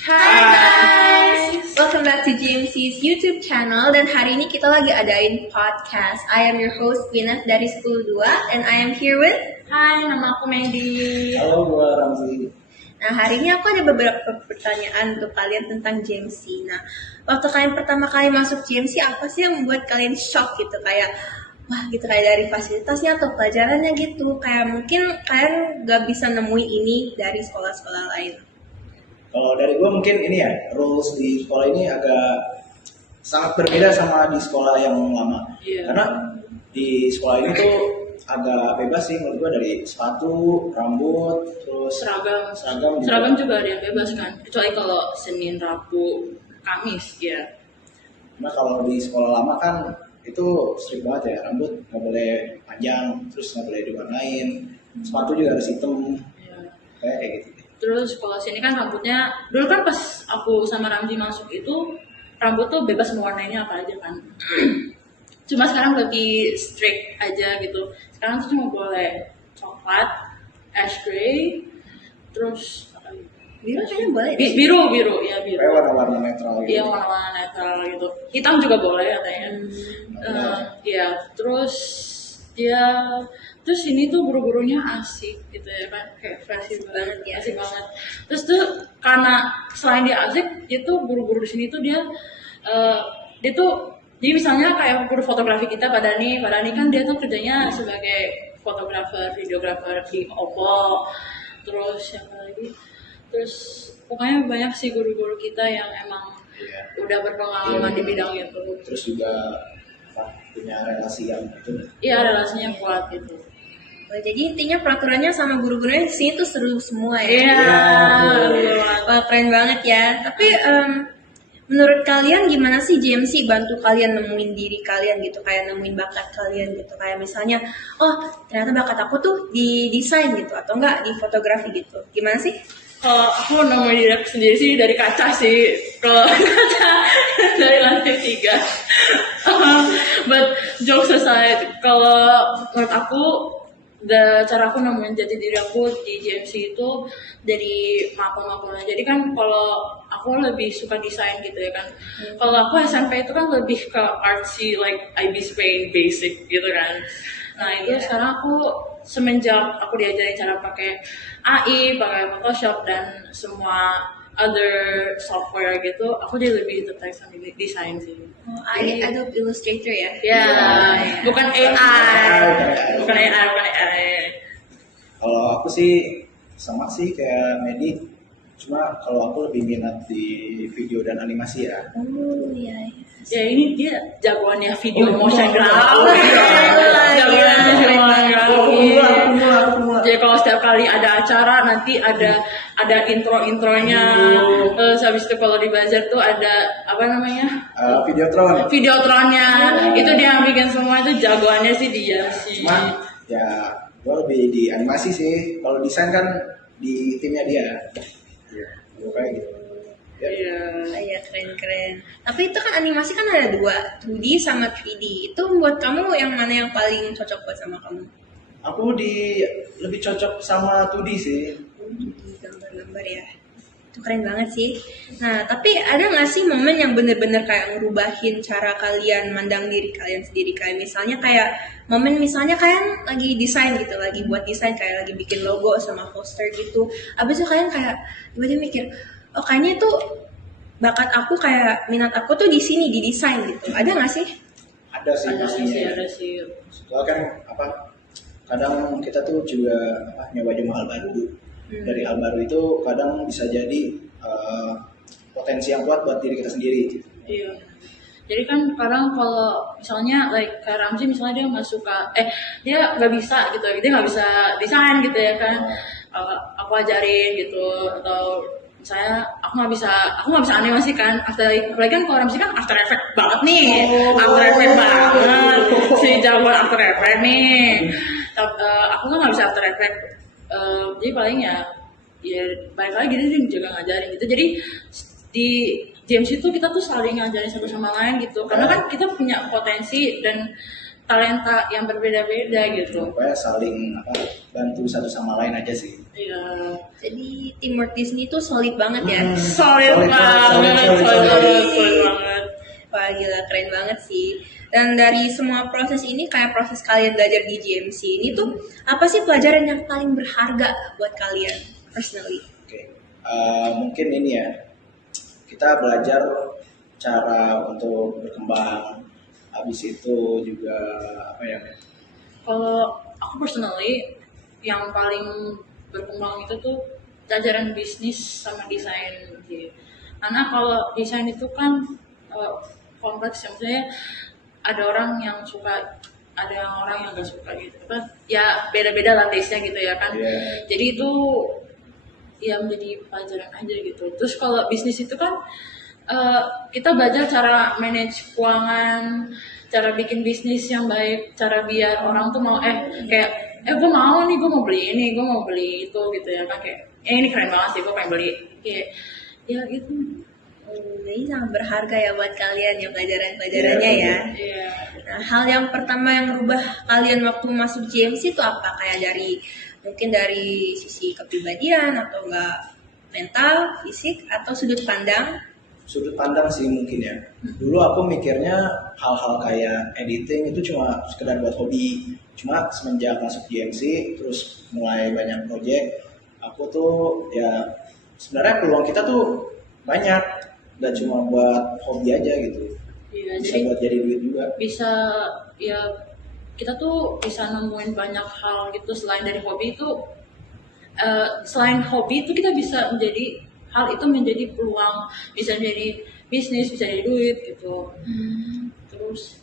Hai guys, welcome back to GMC's YouTube channel. Dan hari ini kita lagi adain podcast. I am your host Gwyneth dari 102 and I am here with. Hai, nama aku Mandy. Halo, gua Ramzi. Nah, hari ini aku ada beberapa pertanyaan untuk kalian tentang GMC. Nah, waktu kalian pertama kali masuk GMC, apa sih yang membuat kalian shock gitu? Kayak, wah gitu, kayak dari fasilitasnya atau pelajarannya gitu. Kayak mungkin kalian gak bisa nemuin ini dari sekolah-sekolah lain. Kalau dari gua mungkin ini ya, rules di sekolah ini agak sangat berbeda sama di sekolah yang lama. Iya. Karena di sekolah ini tuh agak bebas sih menurut gua, dari sepatu, rambut, terus Seragam juga ada yang bebas kan, kecuali kalau Senin, Rabu, Kamis ya. Nah, kalau di sekolah lama kan itu strict banget ya, rambut nggak boleh panjang, terus nggak boleh diwarnain, sepatu juga harus hitam, Ya. kayak gitu. Terus kalau sini kan rambutnya, dulu kan pas aku sama Ramzi masuk itu rambut tuh bebas mewarnainya apa aja kan. Cuma sekarang lebih strict aja gitu. Sekarang tuh cuma boleh coklat, ash gray, terus apa lagi? Biru kayaknya boleh deh. Biru ya biru. Kayak warna-warna netral gitu. Iya, warna-warna netral gitu. Hitam juga boleh katanya. Iya, terus ini tuh guru-gurunya asik gitu ya kan, kayak fresh banget ya, asik banget. Terus tuh karena selain dia asik, itu guru-guru di sini tuh dia tuh, jadi misalnya kayak guru fotografi kita Pak Dani kan dia tuh kerjanya sebagai fotografer, videografer di Oppo. Terus siapa lagi? Terus pokoknya banyak sih guru-guru kita yang emang udah berpengalaman di bidang itu. Terus juga punya relasi yang itu. Iya, relasinya kuat gitu. Oh, jadi intinya peraturannya sama guru-gurunya di sini tuh seru semua ya. Iya. Wah, keren banget ya. Tapi menurut kalian gimana sih GMC bantu kalian nemuin diri kalian gitu, kayak nemuin bakat kalian gitu, kayak misalnya, oh ternyata bakat aku tuh di desain gitu, atau enggak di fotografi gitu. Gimana sih? Kalau aku nemuin diri aku sendiri sih dari kaca sih. Kalau kaca dari lantai 3. But jokes aside, kalau menurut aku cara aku nemuin jati diri aku di GMC itu dari mapel-mapelnya. Jadi kan kalau aku lebih suka desain gitu ya kan. Kalau aku SMP itu kan lebih ke artsy, like IB Spain basic gitu kan. Nah itu sekarang aku semenjak aku diajarin cara pakai AI, pakai Photoshop dan semua other software gitu, aku jadi lebih tertarik sama desain sih. Oh, Adobe Illustrator ya? Ya, bukan AI. Kalau aku sih sama sih kayak Medi, cuma kalau aku lebih minat di video dan animasi ya. Oh iya. Ya ini dia jagoannya video motion graphic. Jagoannya motion graphic. Jadi kalau setiap kali ada acara nanti ada intro-intronya. Terus habis itu kalau di bazar tuh ada apa namanya? Videotronnya. Itu dia yang bikin semua, itu jagoannya sih dia sih. Cuman ya gue lebih di animasi sih. Kalau desain kan di timnya dia. Iya, gue kayak gitu. Iya, keren. Tapi itu kan animasi kan ada dua, 2D sama 3D. Itu buat kamu yang mana yang paling cocok buat sama kamu? Aku lebih cocok sama 2D sih. Gambar-gambar ya. Itu keren banget sih. Nah, tapi ada nggak sih momen yang bener-bener kayak ngerubahin cara kalian mandang diri kalian sendiri? Kayak misalnya kalian lagi desain gitu, lagi buat desain, kayak lagi bikin logo sama poster gitu. Abis itu kalian kayak tiba-tiba mikir, oh kayaknya tuh bakat aku, kayak minat aku tuh di sini, di desain gitu. Ada nggak sih? Ada sih. Ada sih. Soalnya kan kadang kita tuh juga nyoba hal baru. Dari hal baru itu kadang bisa jadi potensi yang kuat buat diri kita sendiri. Iya. Jadi kan kadang kalau misalnya kayak Ramzi misalnya dia nggak suka, dia nggak bisa gitu, dia nggak bisa desain gitu ya kan. Aku ajarin gitu, atau misalnya aku nggak bisa animasi kan, apalagi kan kalau Ramzi kan After Effects banget nih, After Effects banget, si jagoan After Effects nih. Aku nggak bisa After Effects, jadi paling ya balik lagi dia juga ngajarin gitu. Jadi di GMC itu kita tuh saling ngajarin satu sama lain gitu, karena kan kita punya potensi dan talenta yang berbeda-beda gitu. Supaya saling bantu satu sama lain aja sih. Iya. Jadi teamwork di sini tuh solid banget ya. Solid banget. Wah gila, keren banget sih. Dan dari semua proses ini, kayak proses kalian belajar di GMC ini tuh, apa sih pelajaran yang paling berharga buat kalian personally? Oke. Mungkin ini ya, kita belajar cara untuk berkembang. Habis itu juga apa ya? Kalau aku personally yang paling berkembang itu tuh pelajaran bisnis sama desain gitu. Karena kalau desain itu kan kompleks ya, maksudnya ada orang yang suka, ada orang yang gak suka gitu kan, ya beda-beda lah taste-nya gitu ya kan. Yeah. Jadi itu ya menjadi pelajaran aja gitu. Terus kalau bisnis itu kan kita belajar cara manage keuangan, cara bikin bisnis yang baik, cara biar orang tuh mau kayak gue mau nih, gue mau beli ini, gue mau beli itu gitu ya kan, kayak ini keren banget sih, gue pengen beli, kayak ya gitu. Ini sangat berharga ya buat kalian ya pelajaran-pelajarannya ya. Iya. Nah, hal yang pertama yang merubah kalian waktu masuk GMC itu apa? Kayak mungkin dari sisi kepribadian atau enggak mental, fisik, atau sudut pandang? Sudut pandang sih mungkin ya. Dulu aku mikirnya hal-hal kayak editing itu cuma sekedar buat hobi. Cuma semenjak masuk GMC terus mulai banyak project, aku tuh ya sebenarnya peluang kita tuh banyak, dan cuma buat hobi aja gitu. Iya, Bisa jadi buat jadi duit juga. bisa ya, kita tuh bisa nemuin banyak hal gitu selain dari hobi itu. Selain hobi itu kita bisa menjadi hal itu menjadi peluang, bisa jadi bisnis, bisa jadi duit gitu. Terus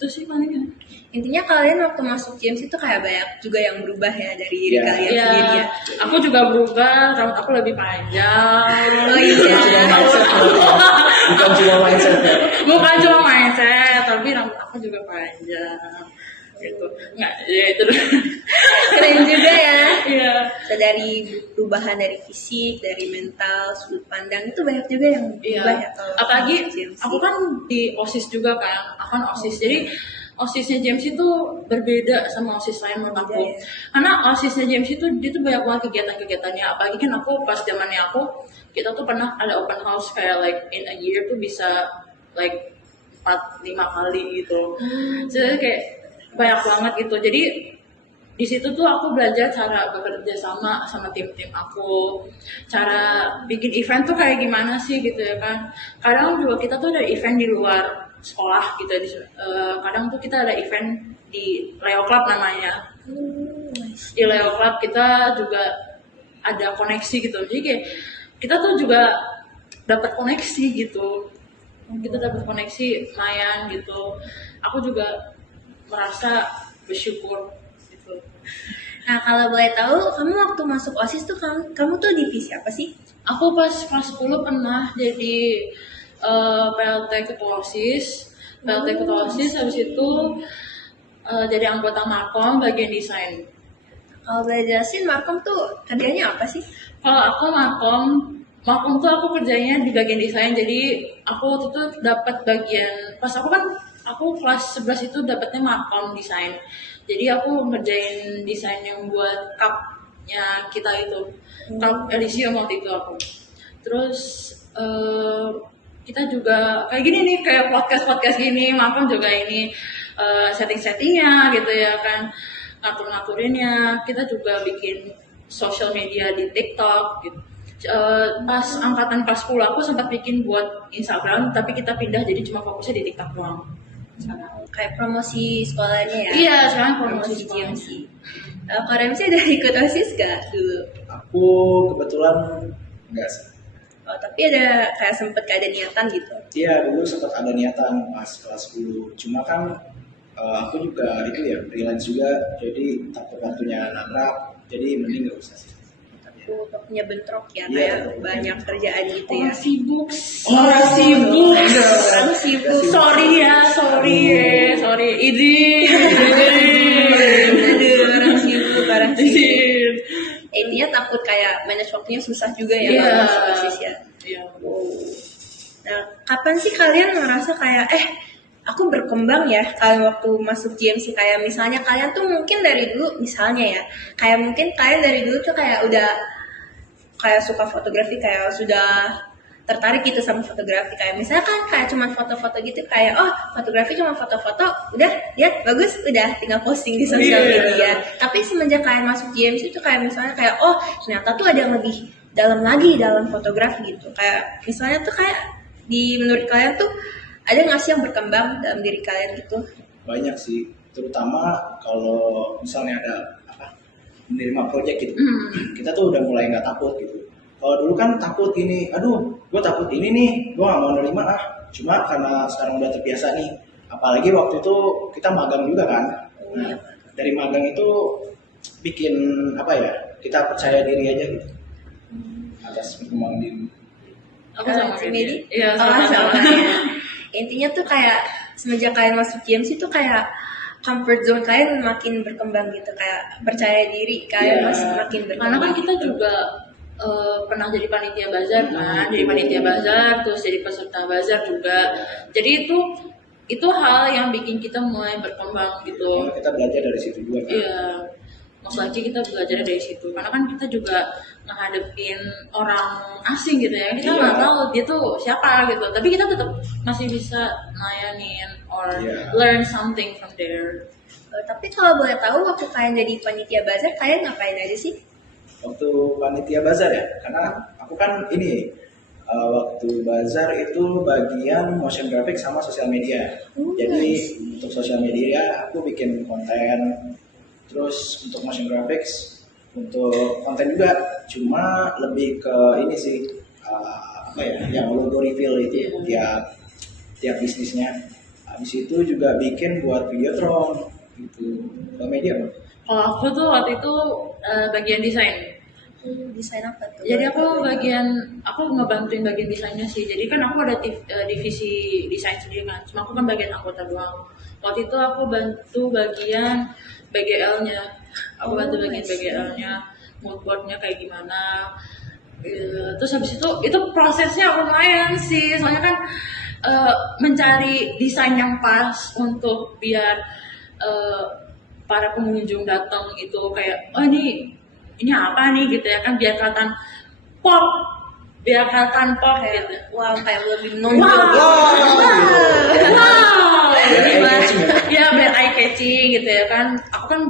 itu sih palingnya. Intinya kalian waktu masuk GMC itu kayak banyak juga yang berubah ya dari diri Iya. kalian Iya, sendiri ya. aku juga berubah, rambut aku lebih panjang. Oh iya. Bukan cuma mindset ya. Bukan cuma mindset, tapi rambut aku juga panjang. Gitu. Nggak, ya itu dulu. Keren juga ya. Iya. So, dari perubahan dari fisik, dari mental, sudut pandang itu banyak juga yang berubah ya kalau Apalagi masuk GMC. aku kan di OSIS juga kan, aku kan OSIS. Jadi OSISnya JMC itu berbeda sama OSIS lain menurut aku. Beda ya? Karena OSISnya JMC itu dia tuh banyak banget kegiatan-kegiatannya. Apalagi kan aku pas zamannya kita tuh pernah ada open house kayak like in a year tuh bisa like 4-5 kali gitu. Jadi kayak banyak banget gitu. Jadi di situ tuh aku belajar cara bekerja sama tim-tim aku, cara bikin event tuh kayak gimana sih gitu ya kan. Kadang juga kita tuh ada event di luar sekolah gitu, kadang tuh kita ada event di Leo Club namanya. Di Leo Club kita juga ada koneksi gitu, jadi kayak kita tuh juga dapat koneksi gitu, kita dapat koneksi lumayan gitu. Aku juga merasa bersyukur gitu. Nah kalau boleh tahu, kamu waktu masuk OSIS tuh kamu tuh divisi apa sih? Aku pas kelas 10 pernah jadi PLT ketua OSIS, habis itu jadi anggota Markom bagian desain. Kalau boleh jelasin, Markom tuh kerjanya apa sih? Kalau aku Markom tuh aku kerjanya di bagian desain, jadi aku waktu itu dapat bagian, pas aku kelas 11 itu dapatnya Markom desain. Jadi aku ngerjain desain yang buat cupnya kita itu, cup Elysium waktu itu aku. Terus kita juga kayak gini nih, kayak podcast gini, Markom juga ini setting-settingnya gitu ya kan, ngatur-ngaturinnya. Kita juga bikin social media di TikTok gitu. Pas angkatan kelas 10 aku sempat bikin buat Instagram, tapi kita pindah jadi cuma fokusnya di TikTok doang. Kayak promosi sekolahnya ya? Iya, sekarang promosi di sekolah. GMC. Kak Remsi ada ikut OSIS gak dulu? Aku kebetulan enggak sih. Oh, tapi ada kayak sempet ada niatan gitu? Iya, dulu sempat ada niatan pas kelas 10. Cuma kan aku juga itu ya freelance juga, jadi takut waktunya nabrak, jadi mending nggak usah sih. Waktunya bentrok ya, Iya. kayak banyak kerjaan gitu ya. Orang sibuk. Orang sibuk. Orang sibuk. Sorry. Aduh, orang sibuk, orang sibuk. Izin. Intinya takut kayak manage waktunya susah juga ya Iya. kalau masuk OSIS ya. Iya. Nah, kapan sih kalian ngerasa kayak aku berkembang ya kalau waktu masuk GMC. Kayak misalnya kalian tuh mungkin dari dulu, misalnya ya, kayak mungkin kalian dari dulu tuh kayak udah kayak suka fotografi, kayak sudah tertarik gitu sama fotografi. Kayak misalnya kan kayak cuma foto-foto gitu, kayak oh fotografi cuma foto-foto, udah lihat bagus, udah tinggal posting di sosial media. Tapi semenjak kalian masuk GMC itu kayak misalnya kayak oh ternyata tuh ada yang lebih dalam lagi dalam fotografi gitu. Kayak misalnya tuh kayak menurut kalian tuh ada nggak sih yang berkembang dalam diri kalian gitu? Banyak sih, terutama kalau misalnya ada menerima project gitu, kita tuh udah mulai nggak takut gitu. Kalau dulu kan takut ini, aduh, gue takut ini nih, gue nggak mau nerima ah. Cuma karena sekarang udah terbiasa nih, apalagi waktu itu kita magang juga kan. Nah, dari magang itu bikin kita percaya diri aja gitu atas perkembangan diri. Aku sama si kayak Medi? dia. Iya, Oh, sama. Intinya tuh kayak semenjak kalian masuk GMC tuh kayak comfort zone kalian makin berkembang gitu, kayak percaya diri kalian Iya. makin berkembang. Karena kan kita juga pernah jadi panitia bazar kan, jadi panitia bazar, terus jadi peserta bazar juga. Jadi itu hal yang bikin kita mulai berkembang gitu. Kita belajar dari situ juga kan. Iya, maksudnya kita belajar dari situ. Karena kan kita juga menghadapin orang asing gitu ya. Kita nggak Iya. tahu dia tuh siapa gitu. Tapi kita tetap masih bisa layanin or Iya. learn something from there. Tapi kalau boleh tahu waktu kalian jadi panitia bazar kalian ngapain aja sih? Waktu panitia bazar ya, karena aku kan ini waktu bazar itu bagian motion graphic sama sosial media. Jadi untuk sosial media aku bikin konten, terus untuk motion graphics untuk konten juga, cuma lebih ke ini sih yang logo reveal itu tiap bisnisnya. Habis itu juga bikin buat videotron gitu. Kalau media Bang? Kalau aku tuh waktu itu bagian desain. Desain apa tuh? Jadi aku ngebantuin bagian desainnya sih. Jadi kan aku ada divisi desain sendiri kan. Cuma aku kan bagian anggota doang. Waktu itu aku bantu bagian BGL-nya. Aku bantu bagian BGL-nya, mood board-nya kayak gimana. Terus habis itu prosesnya lumayan sih. Soalnya kan mencari desain yang pas untuk biar para pengunjung datang itu kayak oh ini apa nih gitu ya kan, biar kelihatan pop Kayak, gitu. wow, kayak lebih menonjol. Wow. Jadi Eye catching ya biar eye catching gitu ya kan. Aku kan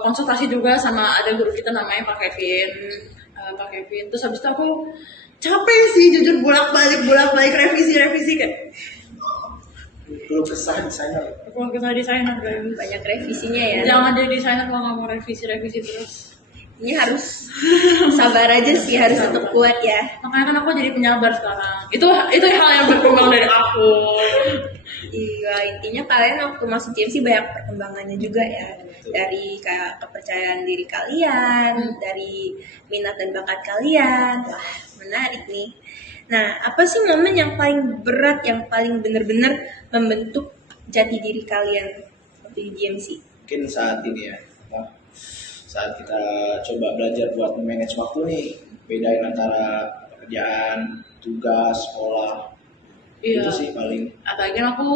konsultasi juga sama ada guru kita namanya Pak Kevin. Terus habis itu aku capek sih jujur bolak-balik revisi kayak Belum kesah desainer. aku kesal desainer guys. Banyak revisinya ya. Jangan jadi desainer kalau nggak mau revisi terus. Ini harus sabar aja sih, harus tetap kuat ya. Makanya kan aku jadi penyabar sekarang. Itu hal yang berkembang dari aku. Iya, intinya kalian waktu masuk GMC banyak perkembangannya juga ya. Dari kayak kepercayaan diri kalian, dari minat dan bakat kalian. Wah, menarik nih. Nah, apa sih momen yang paling berat, yang paling benar-benar membentuk jati diri kalian waktu di GMC? Mungkin saat ini ya, saat kita coba belajar buat manage waktu nih, bedain antara pekerjaan, tugas, sekolah. Iya. Itu sih paling. Apalagi kan aku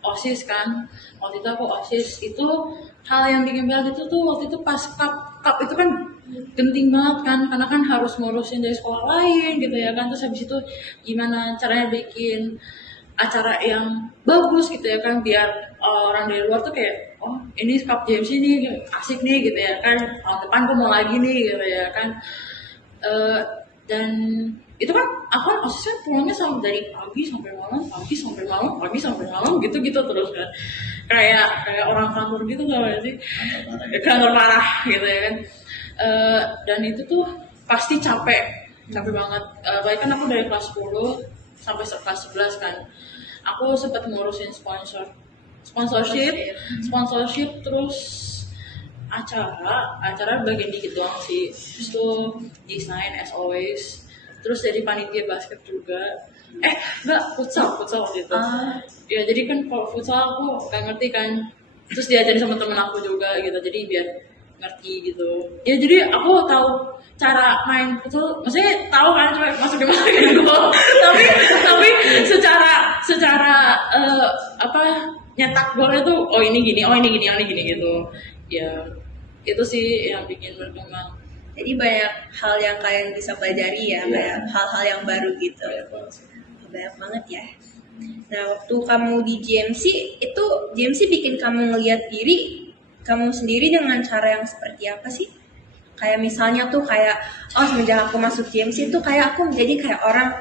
OSIS kan. Waktu itu aku OSIS itu hal yang bikin berat itu tuh waktu itu pas cup itu kan genting banget kan, karena kan harus ngurusin dari sekolah lain gitu ya kan. Terus habis itu gimana caranya bikin acara yang bagus gitu ya kan, biar orang dari luar tuh kayak oh ini cup GMC nih asik nih gitu ya kan, tahun depan gue mau lagi nih gitu ya kan. Dan itu kan aku kan OSIS kan pulangnya dari pagi sampai malam gitu terus kan, kayak orang kantor gitu gak sih, kantor parah gitu ya kan. Dan itu tuh pasti capek banget. Baik kan aku dari kelas 10 sampai kelas 11 kan, aku sempat ngurusin sponsorship terus acara bagian dikit doang sih. Terus tuh desain as always, terus jadi panitia basket juga. Enggak, futsal waktu itu. Ya jadi kan kalau futsal aku gak ngerti kan, terus diajarin sama temen aku juga gitu, jadi biar ngerti gitu. Ya jadi aku tahu cara main futsal, maksudnya tahu kan cuma masuk gitu. tapi secara nyetak golnya tuh oh ini gini oh ini gini gitu ya itu sih yang bikin berkembang. Jadi banyak hal yang kalian bisa pelajari ya, Iya. kayak hal-hal yang baru gitu. Banyak banget ya. Nah, waktu kamu di GMC, itu GMC bikin kamu ngelihat diri kamu sendiri dengan cara yang seperti apa sih? Kayak misalnya tuh kayak, oh semenjak aku masuk GMC tuh kayak aku menjadi kayak orang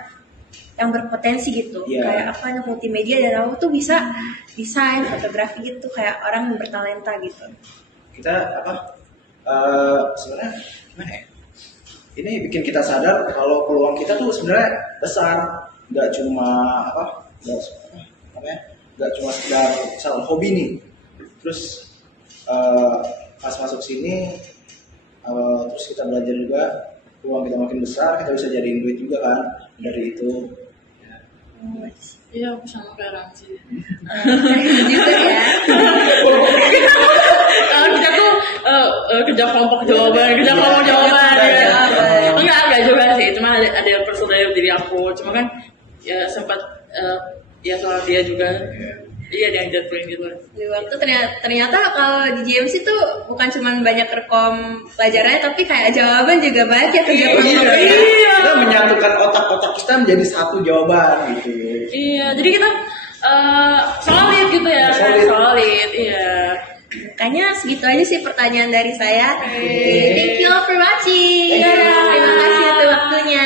yang berpotensi gitu. Iya. Kayak apa anak multimedia dan aku tuh bisa desain, fotografi gitu, kayak orang yang bertalenta gitu. Kita sebenarnya gimana ya? Ini bikin kita sadar kalau peluang kita tuh sebenarnya besar, nggak cuma nggak cuma sekedar salah hobi nih. Terus pas masuk sini, terus kita belajar juga, peluang kita makin besar, kita bisa jadiin duit juga kan dari itu. Iya aku sama kayak Ramzi. Juga ya. Kita tuh kerja kelompok jawaban ya. Enggak juga sih, cuma ada yang personal diri aku, cuma kan ya sempat ya soal dia juga. Iya dia yang jatuhin gitu. Di waktu ternyata kalau di GMC tuh bukan cuma banyak rekom pelajarannya, tapi kayak jawaban juga banyak ya kerja kelompok. Iya. Kita menyatukan otak-otak kita menjadi satu jawaban gitu. Iya, jadi kita solid gitu ya. Solid, iya. Makanya segitu aja sih pertanyaan dari saya. Oke. Thank you all for watching. Thank you. Terima kasih untuk waktunya.